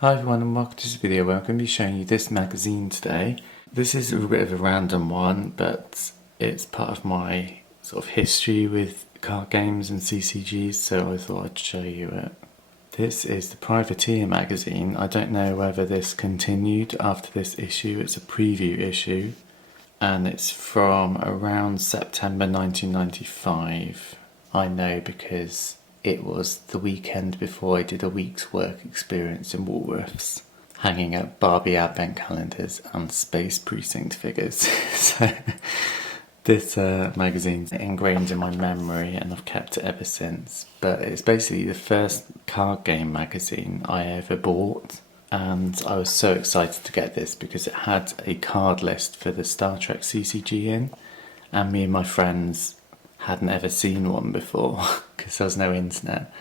Hi everyone and welcome to this video where I'm going to be showing you this magazine today. This is a bit of a random one, but it's part of my sort of history with card games and CCGs, so I thought I'd show you it. This is the Privateer magazine. I don't know whether this continued after this issue. It's a preview issue and it's from around September 1995. I know because it was the weekend before I did a week's work experience in Woolworths, hanging up Barbie advent calendars and Space Precinct figures. So this magazine's ingrained in my memory and I've kept it ever since. But it's basically the first card game magazine I ever bought, and I was so excited to get this because it had a card list for the Star Trek CCG in, and me and my friends hadn't ever seen one before because there was no internet,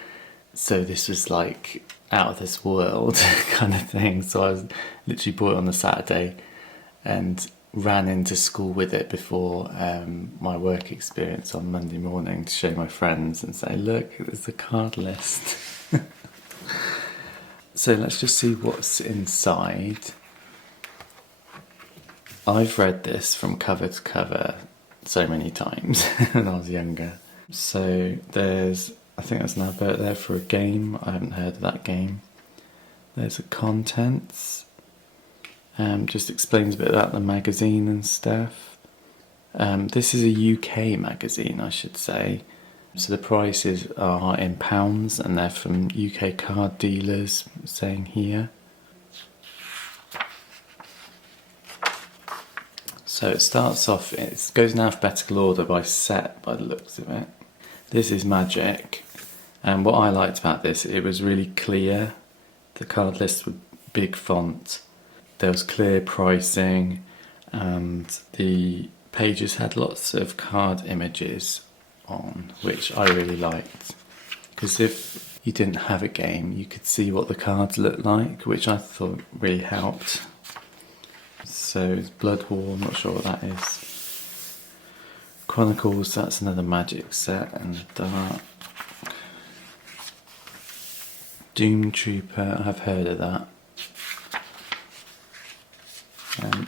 so this was like out of this world kind of thing. So I was literally bought it on a Saturday and ran into school with it before my work experience on Monday morning to show my friends and say, look, there's a card list. So let's just see what's inside. I've read this from cover to cover so many times when I was younger. So there's, I think there's an advert there for a game. I haven't heard of that game. There's the contents. Just explains a bit about the magazine and stuff. This is a UK magazine, I should say. So the prices are in pounds and they're from UK card dealers, saying here. So it starts off, it goes in alphabetical order by set by the looks of it. This is Magic, and what I liked about this, it was really clear. The card list with big font, there was clear pricing, and the pages had lots of card images on, which I really liked. Because if you didn't have a game, you could see what the cards looked like, which I thought really helped. So it's Blood War, I'm not sure what that is. Chronicles, that's another Magic set in the dark. Doom Trooper, I've heard of that.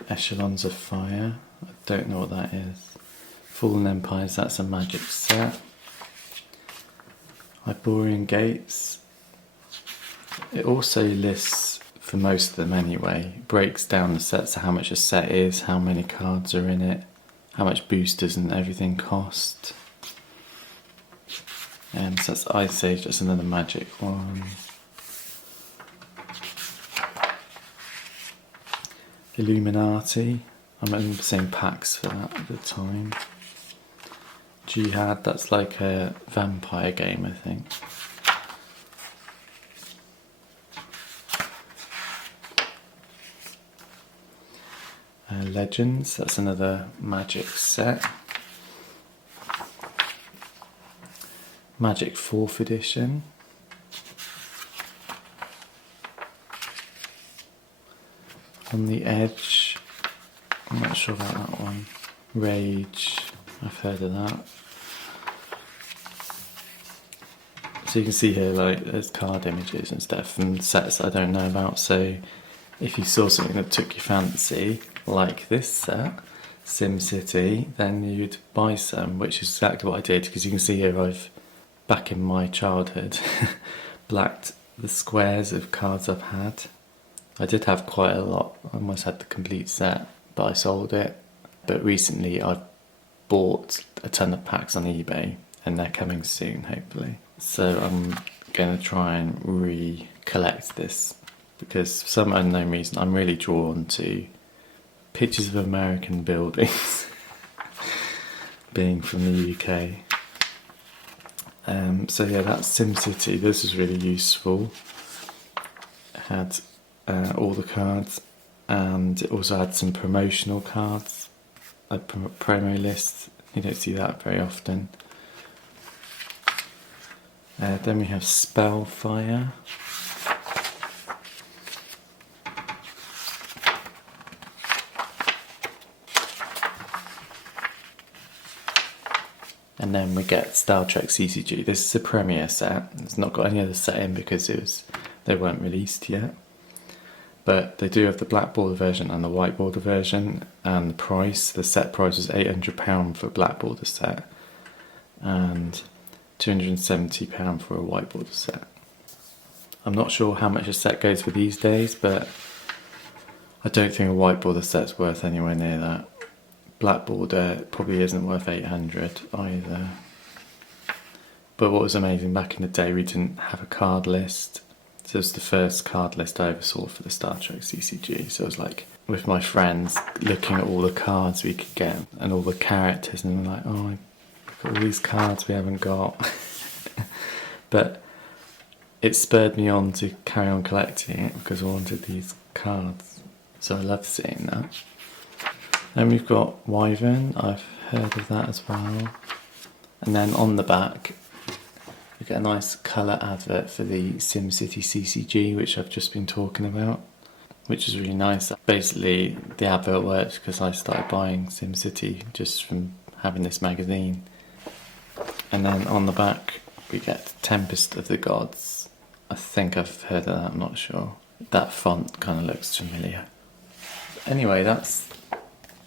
Echelons of Fire, I don't know what that is. Fallen Empires, that's a Magic set. Iborian Gates, it also lists, for most of them anyway, breaks down the sets, so how much a set is, how many cards are in it, how much boosters and everything cost. So that's Ice Age, that's another Magic one. Illuminati, I remember seeing packs for that at the time. Jihad, that's like a vampire game, I think. Legends, that's another Magic set. Magic 4th edition. On the Edge, I'm not sure about that one. Rage, I've heard of that. So you can see here, like, there's card images and stuff and sets I don't know about, so if you saw something that took your fancy, like this set, SimCity, then you'd buy some, which is exactly what I did, because you can see here I've, back in my childhood, blacked the squares of cards I've had. I did have quite a lot, I almost had the complete set, but I sold it. But recently I've bought a ton of packs on eBay, and they're coming soon, hopefully. So I'm going to try and recollect this, because for some unknown reason I'm really drawn to pictures of American buildings being from the UK. So yeah, that's SimCity. This is really useful. It had all the cards, and it also had some promotional cards, a promo list. You don't see that very often. Then we have Spellfire. And then we get Star Trek CCG. This is a premiere set. It's not got any other set in because they weren't released yet. But they do have the black border version and the white border version, and the set price was £800 for a black border set and £270 for a white border set. I'm not sure how much a set goes for these days, but I don't think a white border set's worth anywhere near that. Black border probably isn't worth 800 either. But what was amazing, back in the day we didn't have a card list. So it was the first card list I ever saw for the Star Trek CCG. So it was like with my friends looking at all the cards we could get and all the characters, and I'm like, oh, look at all these cards we haven't got. But it spurred me on to carry on collecting it because I wanted these cards. So I love seeing that. Then we've got Wyvern, I've heard of that as well. And then on the back, we get a nice colour advert for the SimCity CCG, which I've just been talking about, which is really nice. Basically, the advert worked because I started buying SimCity just from having this magazine. And then on the back, we get Tempest of the Gods. I think I've heard of that, I'm not sure. That font kind of looks familiar. Anyway, that's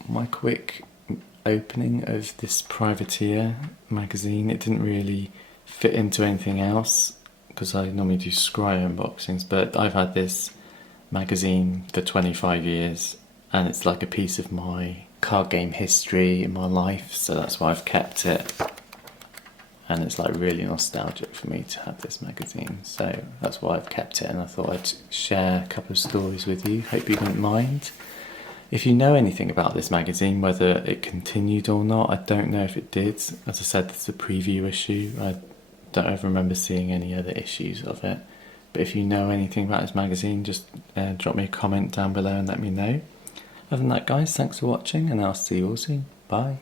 my quick opening of this Privateer magazine. It didn't really fit into anything else because I normally do Scry unboxings, but I've had this magazine for 25 years and it's like a piece of my card game history in my life, so that's why I've kept it. And it's like really nostalgic for me to have this magazine, so that's why I've kept it, and I thought I'd share a couple of stories with you. Hope you didn't mind. If you know anything about this magazine, whether it continued or not, I don't know if it did. As I said, it's a preview issue. I don't ever remember seeing any other issues of it. But if you know anything about this magazine, just drop me a comment down below and let me know. Other than that, guys, thanks for watching, and I'll see you all soon. Bye.